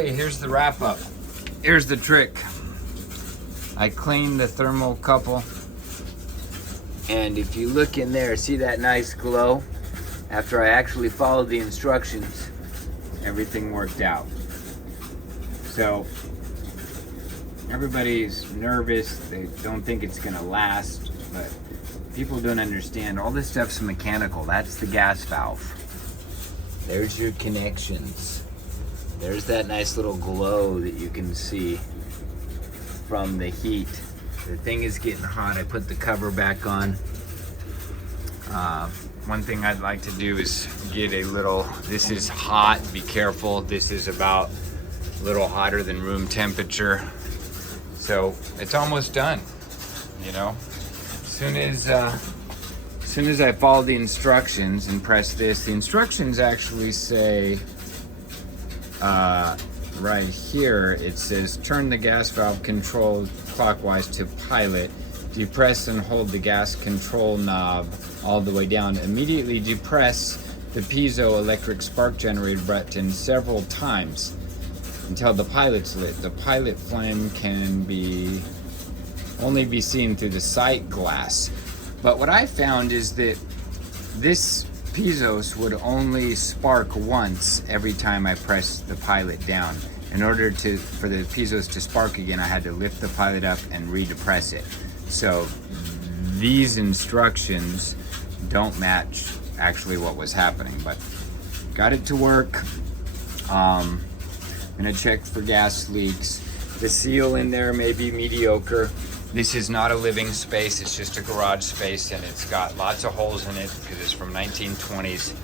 Hey, here's the wrap up. Here's the trick. I cleaned the thermocouple, and if you look in there, see that nice glow? After I actually followed the instructions, everything worked out. So everybody's nervous, they don't think it's gonna last, but people don't understand. All this stuff's mechanical. That's the gas valve. There's your connections. There's that nice little glow that you can see from the heat. The thing is getting hot. I put the cover back on. One thing I'd like to do is get a little, this is hot, be careful. This is about a little hotter than room temperature. So it's almost done, you know. As soon as I follow the instructions and press this, the instructions actually say, right here, it says turn the gas valve control clockwise to pilot. Depress and hold the gas control knob all the way down. Immediately depress the piezoelectric spark generator button several times until the pilot's lit. The pilot flame can only be seen through the sight glass. But what I found is that this piezos would only spark once every time I pressed the pilot down. In order for the piezos to spark again, I had to lift the pilot up and redepress it. So these instructions don't match actually what was happening, but got it to work. I'm gonna check for gas leaks. The seal in there may be mediocre. This is not a living space, it's just a garage space, and it's got lots of holes in it because it's from 1920s,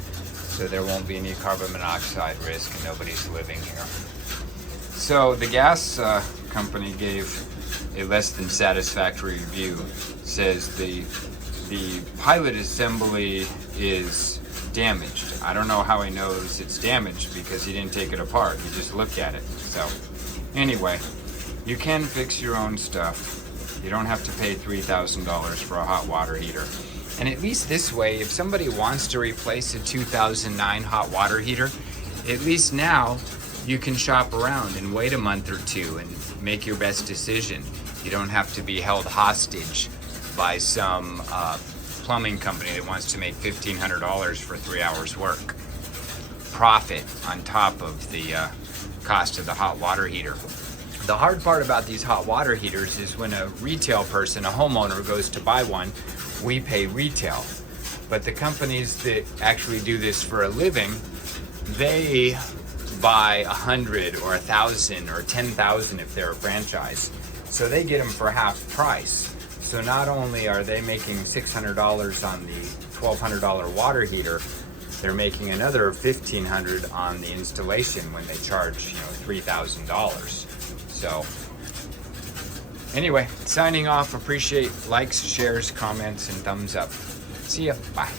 so there won't be any carbon monoxide risk and nobody's living here. So the gas company gave a less than satisfactory review. Says the pilot assembly is damaged. I don't know how he knows it's damaged because he didn't take it apart. He just looked at it. So anyway, you can fix your own stuff. You don't have to pay $3,000 for a hot water heater. And at least this way, if somebody wants to replace a 2009 hot water heater, at least now you can shop around and wait a month or two and make your best decision. You don't have to be held hostage by some plumbing company that wants to make $1,500 for 3 hours work. Profit on top of the cost of the hot water heater. The hard part about these hot water heaters is when a retail person, a homeowner, goes to buy one, we pay retail. But the companies that actually do this for a living, they buy 100 or 1,000 or 10,000 if they're a franchise. So they get them for half price. So not only are they making $600 on the $1,200 water heater, they're making another $1,500 on the installation when they charge, $3,000. So anyway, signing off. Appreciate likes, shares, comments, and thumbs up. See ya. Bye.